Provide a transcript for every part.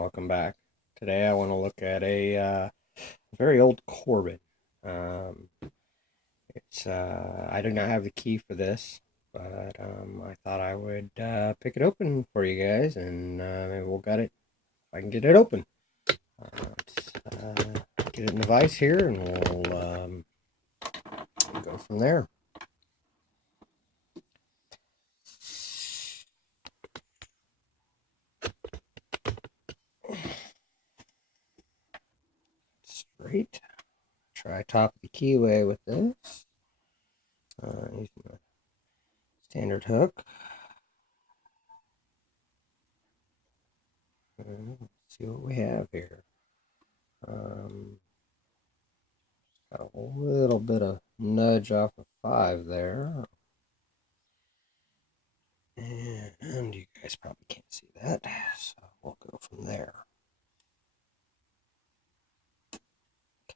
welcome back. Today I want to look at a very old Corbin. Um, I do not have the key for this, but I thought I would pick it open for you guys, and maybe we'll get it. I can get it open. Let's get it in the vise here, and we'll go from there. Straight. Try top of the keyway with this. Using a standard hook. Let's see what we have here. Got a little bit of nudge off of 5 there. And you guys probably can't see that, so we'll go from there.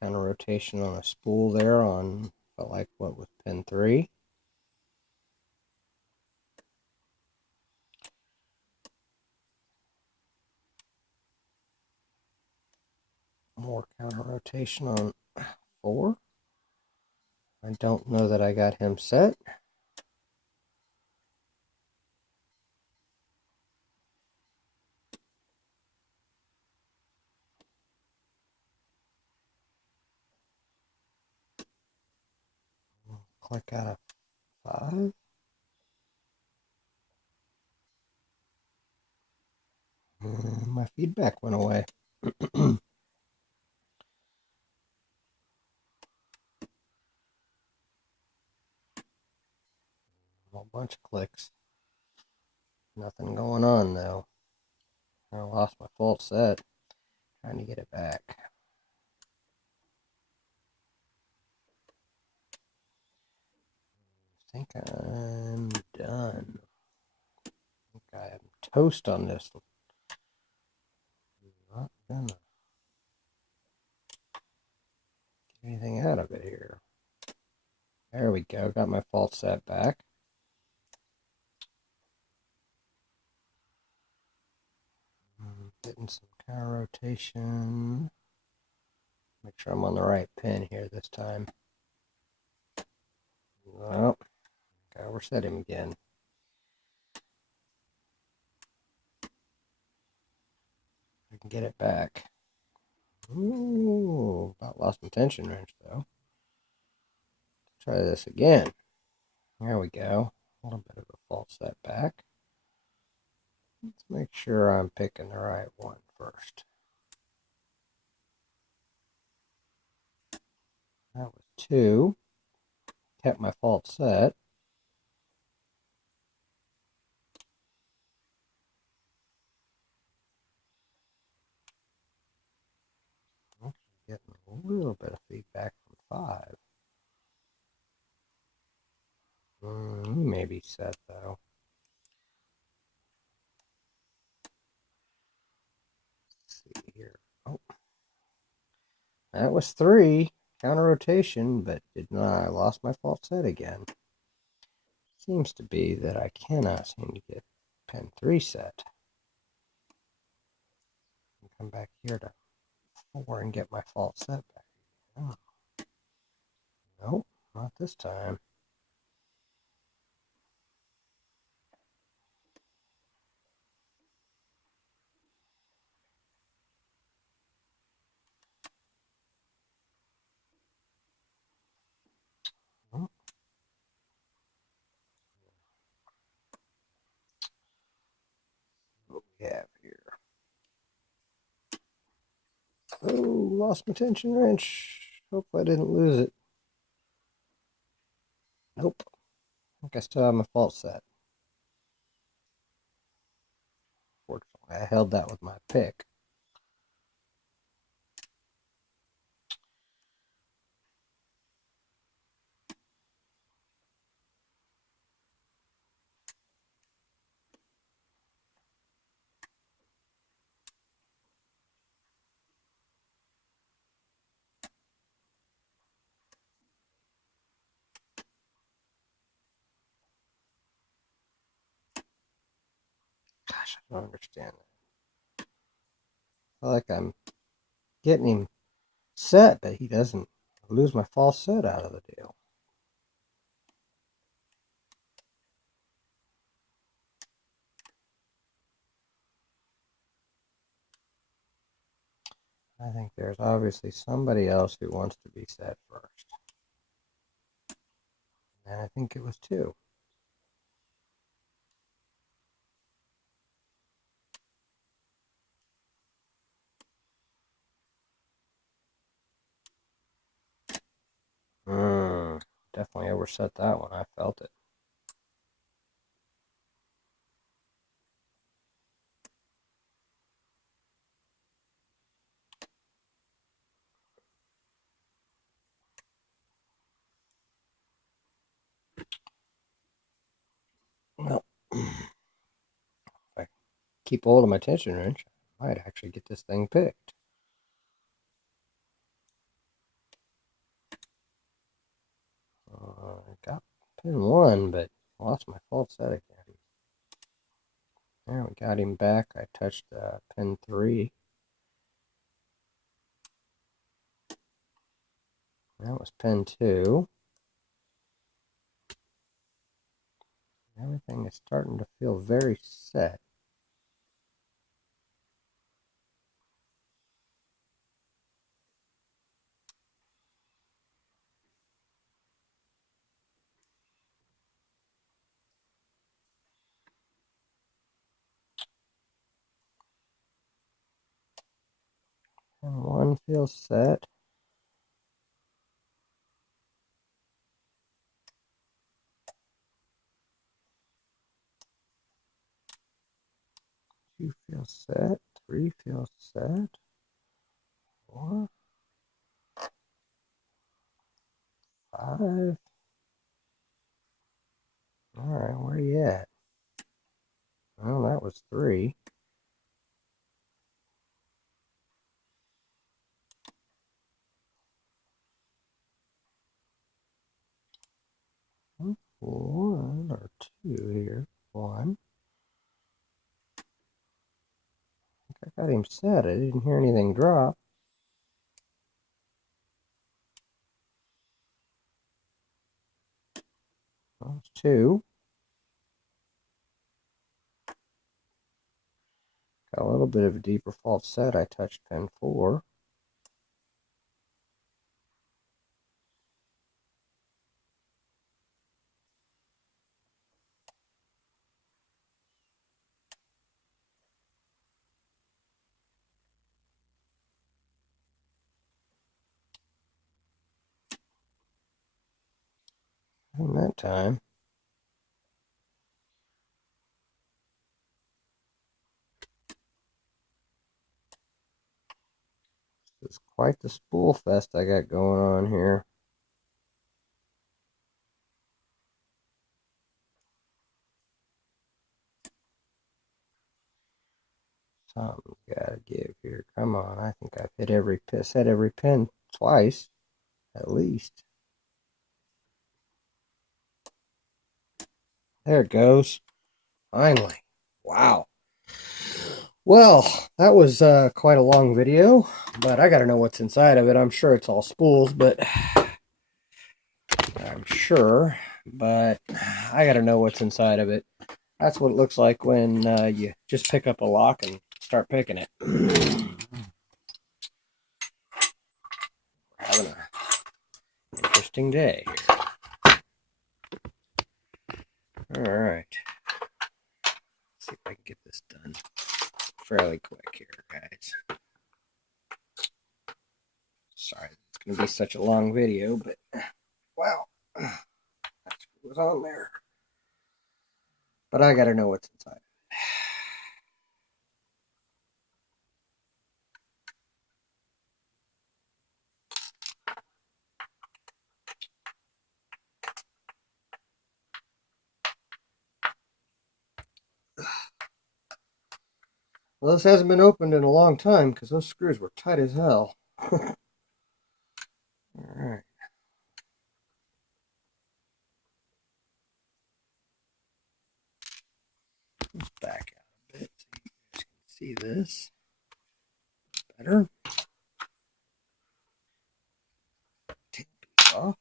Counter rotation on a spool there on, felt like what with pin 3. More counter rotation on 4. I don't know that I got him set. Click out of 5. My feedback went away. A whole bunch of clicks. Nothing going on though. I lost my fault set. Trying to get it back. I think I'm done. I think I am toast on this. Not gonna get anything out of it here. There we go. Got my fault set back. Getting some counter rotation. Make sure I'm on the right pin here this time. Well, gotta reset him again. I can get it back. Ooh, about lost my tension wrench though. Try this again. There we go. A little bit of a false set back. Let's make sure I'm picking the right one first. That was 2. Kept my fault set. Getting a little bit of feedback from 5. He may be set though. Let's see here. Oh, that was 3 counter rotation, but did not. I lost my fault set again. Seems to be that I cannot seem to get pin 3 set. Come back here to 4 and get my fault set back. Oh. Nope, not this time. Oh. What we have here? Oh, lost my tension wrench. Hope I didn't lose it. Nope. I think I still have my fault set. Fortunately, I held that with my pick. Gosh, I don't understand that. feel like I'm getting him set, but he doesn't lose my false set out of the deal. I think there's obviously somebody else who wants to be set first. And I think it was two. Definitely overset that one. I felt it. Well, if I keep hold of my tension wrench, I might actually get this thing picked. I got pin 1, but lost my false set again. There, we got him back. I touched pin 3. That was pin 2. Everything is starting to feel very set. And 1 feels set. 2 feels set. 3 feels set. 4, 5. Alright, where are you at? Well, that was 3. 1 or 2 here. 1. I got him set. I didn't hear anything drop. That was 2. Got a little bit of a deeper false set. I touched pin 4. And that time, this is quite the spool fest I got going on here. Something's gotta give here. Come on, I think I've hit every pin, set every pin twice, at least. There it goes. Finally. Wow. Well, that was quite a long video, but I gotta know what's inside of it. I'm sure it's all spools, but I gotta know what's inside of it. That's what it looks like when you just pick up a lock and start picking it. Having an interesting day here. Alright. See if I can get this done fairly quick here, guys. Sorry, it's going to be such a long video, but wow, that's what was on there. But I got to know what's inside. Well, this hasn't been opened in a long time because those screws were tight as hell. Alright. Let's back out a bit so you guys can see this. better. Take these off.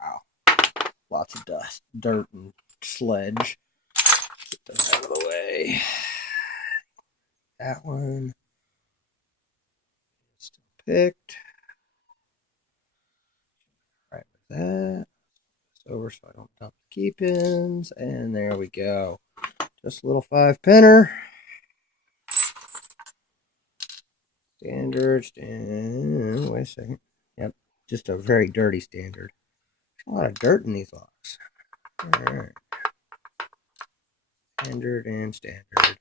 Wow. Lots of dust, dirt, and sledge. Get those out of the way. That one is still picked. Right with that. It's over so I don't dump the key pins. And there we go. Just a little 5-pinner. Standard. Wait a second. Yep. Just a very dirty standard. There's a lot of dirt in these locks. Alright. Standard and standard.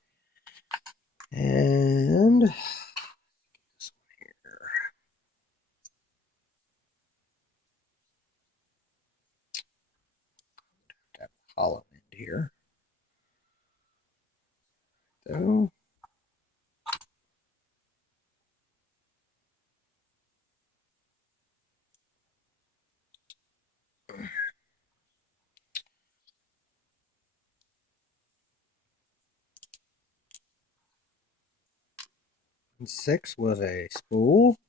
And this one here. That hollow end here. So. And 6 was a spool.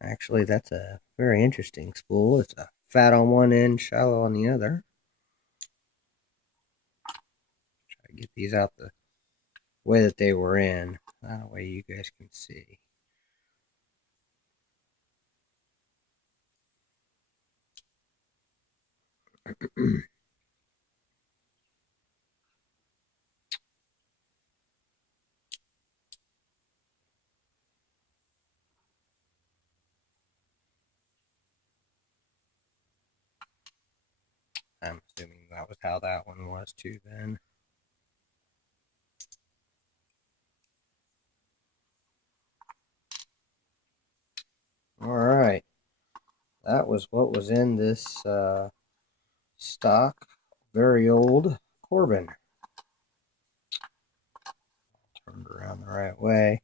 Actually, that's a very interesting spool. It's a fat on one end, shallow on the other. Try to get these out the way that they were in. That way you guys can see. I'm assuming that was how that one was too then. Alright. That was what was in this stock, very old Corbin. Turned around the right way.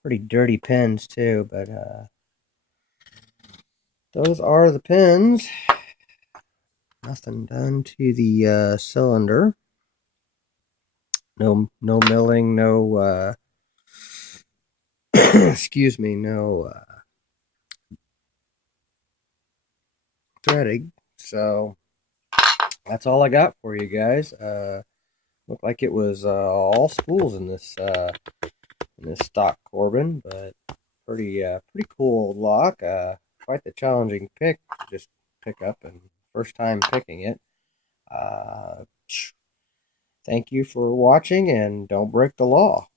Pretty dirty pins too, but those are the pins. Nothing done to the cylinder. No milling, no excuse me, no threading. So that's all I got for you guys. Looked like it was all spools in this stock Corbin, but pretty cool old lock. Quite the challenging pick to just pick up, and first time picking it. Thank you for watching, and don't break the law.